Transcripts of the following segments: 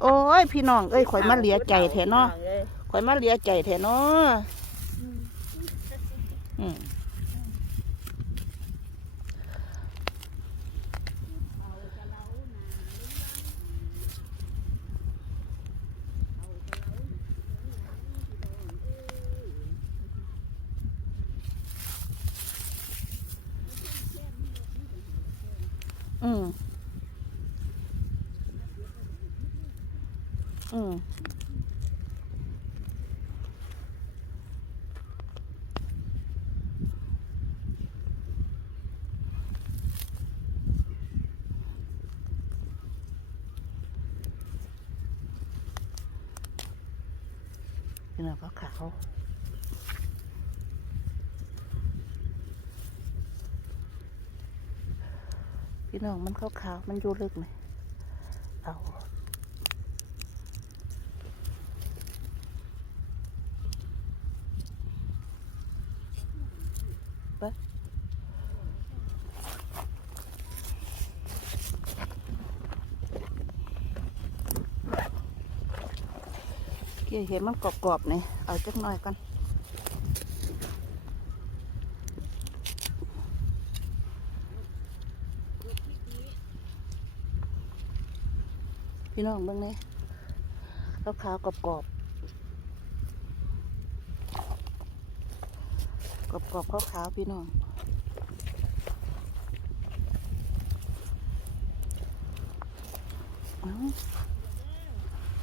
โอ้ย พี่น้องเอ้ยข่อยมาเหลียใจแท้เนาะข่อยมาเหลียใจแท้เนาะอืม อืมอืมพี่น้องก็ขาวพี่น้องมันขาวๆมันอยู่ลึกไหมเอา เกี่เห็นมันกรอบๆนี่เอาจักหน่อยก่อนพี่น้องบ้างนี่ขาวๆกรอบๆกรอบๆข้าวๆพี่น้อง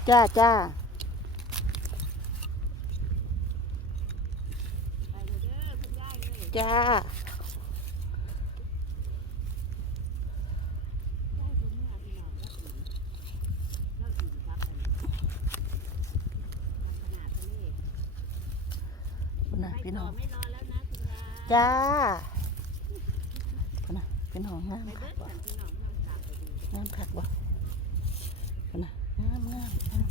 จ้าจ้า จ้า นะพี่น้อง ไม่รอแล้วนะคุณยายจ้านะพี่น้องงามไปคัเบิ้กลบ่กันพี่น้องน้ำตาไปดูงามคักบ่นะงามงามงาม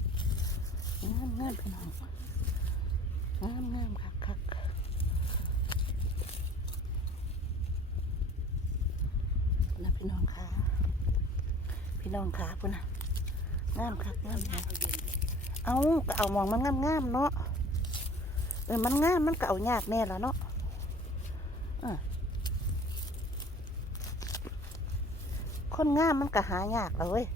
งามงามพี่น้องงามงามคักคัก นะพี่น้องขาพี่น้องขาพุ่นนะงามคับงามงามเอาก็เอามองมันงามงามๆเนาะเออมันงามมันก็เอายากแน่ละเนาะคนงามมันก็หายากแล้วเว้ย